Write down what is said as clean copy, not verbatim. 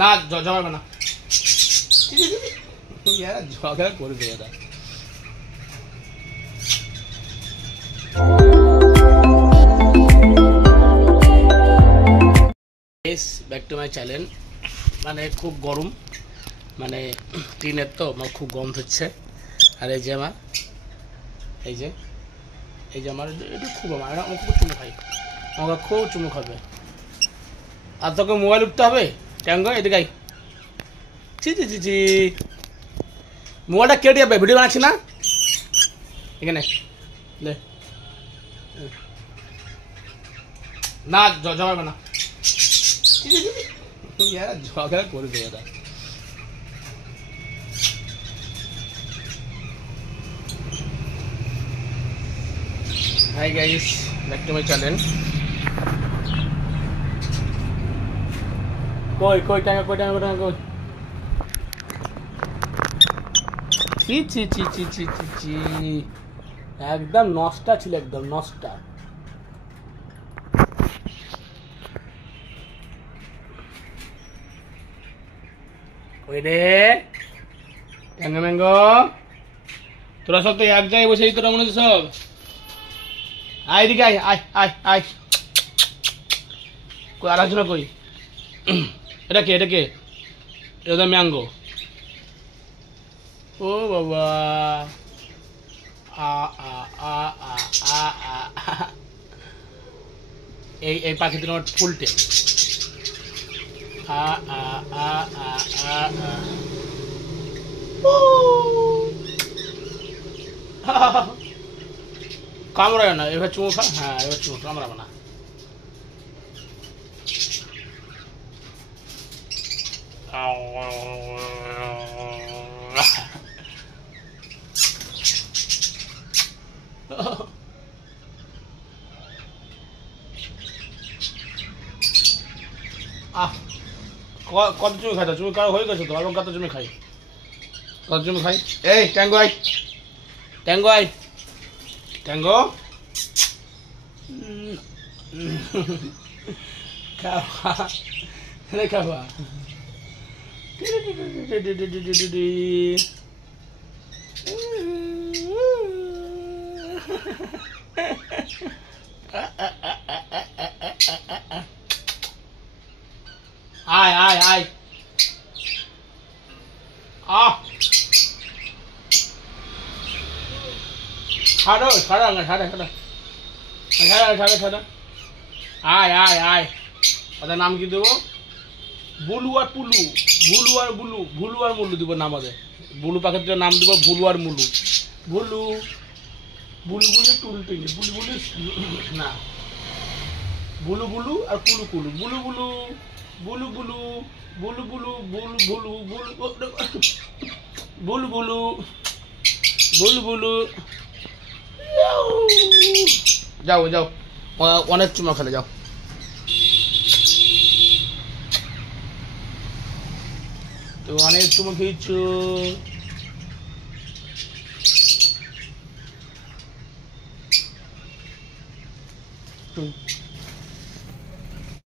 না জমাবে না, ঝগড়া করবে এরা। Back to my channel. মানে খুব গরম, মানে টিনের তো আমার খুব গরম হচ্ছে। আর এই যে আমার এই যে আমার এটা খুব আমার খুব চুমু খাই, আমাকে খুব চুমু খাবে। আর তোকে মোবাইল উঠতে হবে ট্যাঙ্গো, এদিকে ছি ছি ছি ছি, মোবাইলটা কেটে যাবে, ভিডিও বানাচ্ছি না এখানে লে না জমাবে না, ঝগড়া করবে এরা। Hi guys, back to my channel. কই কই টাঙ্গা কই টাঙ্গা টাঙ্গা কই, ছি ছি ছি ছি ছি ছি ছি, একদম নষ্টা ছিল, একদম নষ্টা। কই রে ট্যাঙ্গা ম্যাঙ্গো, তোরা সব তো এক জায়গায় বসেই তোরা মনে হচ্ছে সব। আয় এদিকে আয় আয় আয় আয়, কই আর একজন কই, এটা কে এটা কে, এটা ম্যাঙ্গো। ও বাবা, আ আ আ আ আ আ, এই পাখিদের আমার ফুলটে। আ আ আ আ আ আ, কামড়ায় না, এবার চুমু খা। হ্যাঁ এবার চুমু, কামড়াবে না। কত চুমি খাই, চুমি কারো হয়ে গেছে তো, আর কত চুমি খাই, কত চুমি খাই। এই tango I, tango I, tango খাওয়া রে খাওয়া। আয় আয় আয়, ছাড়ো ছাড়ো ছাড়ো ছাড়ো ছাড়ো ছাড়ো ছাড়ো, আয় আয় আয়। ওদের নাম কি দেবো, বুলু আর পুলু, ভুলু আর বুলু, ভুলু আর মুলু দিব নাম ওদের। বুলু পাখির নাম দিব ভুলু আর মুলু। ভুলু বুলু বুলু টুলু টুলু, বুলু বুলু না, বুলু বুলু আর কুলু কুলু, বুলু বুলু বুলু বুলু বুলু বুলু বুলু বুলু বুলু বুলু বুলু বুলু বুলু। যাও যাও, অনেক চুমা খেলে যাও। তো অনেক চুমা খেয়েছো।